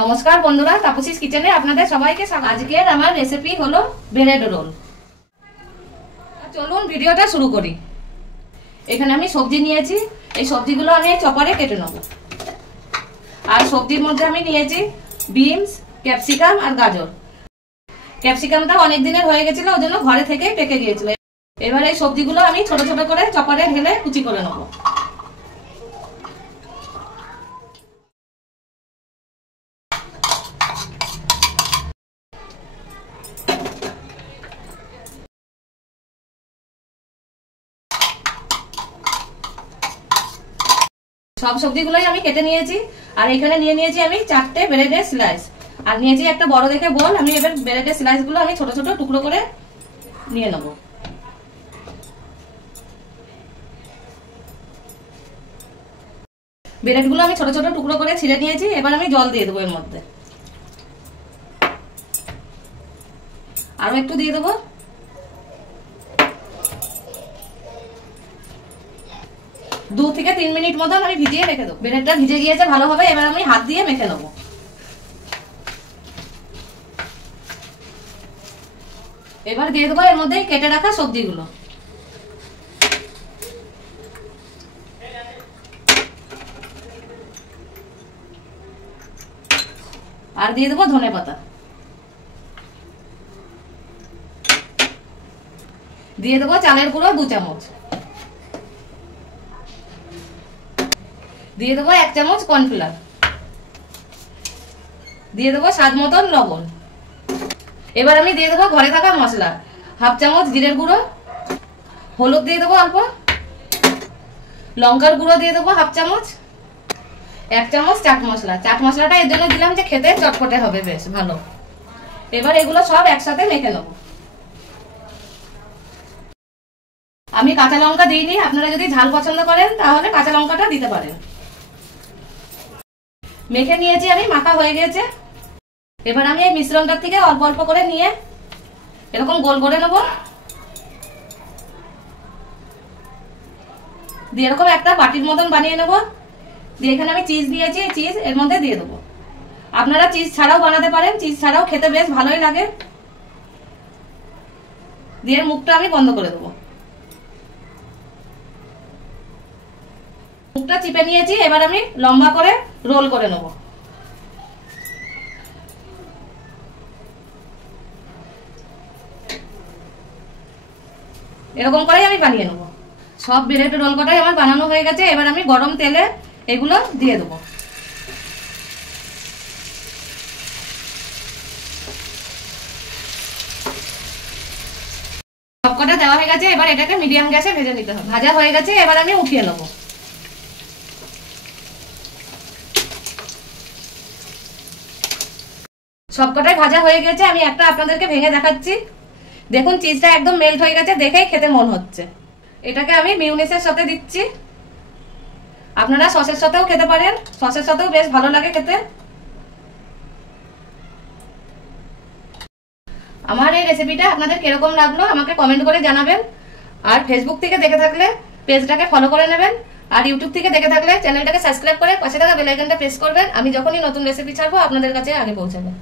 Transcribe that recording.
নমস্কার বন্ধুরা, তাপসীস কিচেনে আপনাদের সবাইকে স্বাগত। আজকের আমার রেসিপি হলো ব্রেড রোল। চলুন ভিডিওটা শুরু করি। এখানে আমি সবজি নিয়েছি, এই সবজিগুলো আমি চপারে কেটে নেব। আর সবজির মধ্যে আমি নিয়েছি বিনস, ক্যাপসিকাম আর গাজর। ক্যাপসিকামটা অনেক দিনের হয়ে গেছিল, ওই জন্য ঘরে থেকেই পেকে গিয়েছিল। এবার এই সবজিগুলো আমি ছোট ছোট করে চপারে ঢেলে কুচি করে নেব। সব সবজিগুলোই আমি কেটে নিয়েছি। আর এখানে নিয়ে নিয়েছি আমি 4টে ব্রেডের স্লাইস, আর নিয়েছি একটা বড় দেখে বল। আমি এবার ব্রেডের স্লাইস গুলো আমি ছোট ছোট টুকরো করে নিয়ে নেব। ব্রেড গুলো আমি ছোট ছোট টুকরো করে ছিঁড়ে নিয়েছি। এবার আমি জল দিয়ে দেবো এর মধ্যে, আরো একটু দিয়ে দেবো। 2 থেকে 3 মিনিট মতো আমি ভিজিয়ে রেখে দেবো। ব্রেডটা ভিজে গিয়েছে ভালোভাবে। এবার আমি হাত দিয়ে মেখে নেবো। এবার দিয়ে দেবো এর মধ্যে কেটে রাখা সবজিগুলো। আর দিয়ে দেবো ধনেপাতা। দিয়ে দেবো চালের গুঁড়ো 2 চামচ। দিয়ে দেবো 1 চামচ কর্নফ্লাওয়ার। দিয়ে দেবো স্বাদ মতন লবণ। এবার আমি দিয়ে দেবো ঘরে থাকা মশলা, 1/2 চামচ জিরের গুঁড়ো, হলুদ দিয়ে দেবো অল্প, লঙ্কার গুঁড়ো দিয়ে দেবো 1/2 চামচ, 1 চামচ চাট মশলা। চাট মশলাটা এর জন্য দিলাম যে খেতে চটপটে হবে বেশ ভালো। এবার এগুলো সব একসাথে মেখে নেব। আমি কাঁচা লঙ্কা দিইনি, আপনারা যদি ঝাল পছন্দ করেন তাহলে কাঁচা লঙ্কাটা দিতে পারেন। মেখে নিয়েছি আমি, মাখা হয়ে গেছে। এবার আমি এই মিশ্রণটার থেকে অল্প অল্প করে নিয়ে এরকম গোল করে নেব। দিয়ে এরকম একটা বাটির মতন বানিয়ে নেব। দিয়ে এখানে আমি চিজ দিয়েছি, চিজ এর মধ্যে দিয়ে দেবো। আপনারা চিজ ছাড়াও বানাতে পারেন, চিজ ছাড়াও খেতে বেশ ভালোই লাগে। দিয়ে মুখটা আমি বন্ধ করে দেবো। মুখটা চিপে নিয়েছি। এবার আমি লম্বা করে রোল করে নেব। এরকম করে আমি বানিয়ে নেব। সব ব্রেড রোল কটাই আমার বানানো হয়ে গেছে। এবার আমি গরম তেলে এগুলো দিয়ে দেবো। সব কটা দেওয়া হয়ে গেছে। এবার এটাকে মিডিয়াম গ্যাসে ভেজে নিতে হবে। ভাজা হয়ে গেছে, এবার আমি উঠিয়ে নেব। সবকটাই ভাজা হয়ে গেছে। আমি একটা আপনাদেরকে ভেঙে দেখাচ্ছি। দেখুন চিজটা একদম মেল্ট হয়ে গেছে, দেখেই খেতে মন হচ্ছে। এটাকে আমি মিউনিসের সাথে দিচ্ছি। আপনারা সসের সাথেও খেতে পারেন, সসের সাথেও বেশ ভালো লাগে খেতে। আমার এই রেসিপিটা আপনাদের কিরকম লাগলো আমাকে কমেন্ট করে জানাবেন। আর ফেসবুক থেকে দেখে থাকলে পেজটাকে ফলো করে নেবেন। আর ইউটিউব থেকে দেখে থাকলে চ্যানেলটাকে সাবস্ক্রাইব করে পাশে থাকা বেল আইকনটা প্রেস করবেন। আমি যখনই নতুন রেসিপি ছাড়বো আপনাদের কাছে আগে পৌঁছাবে।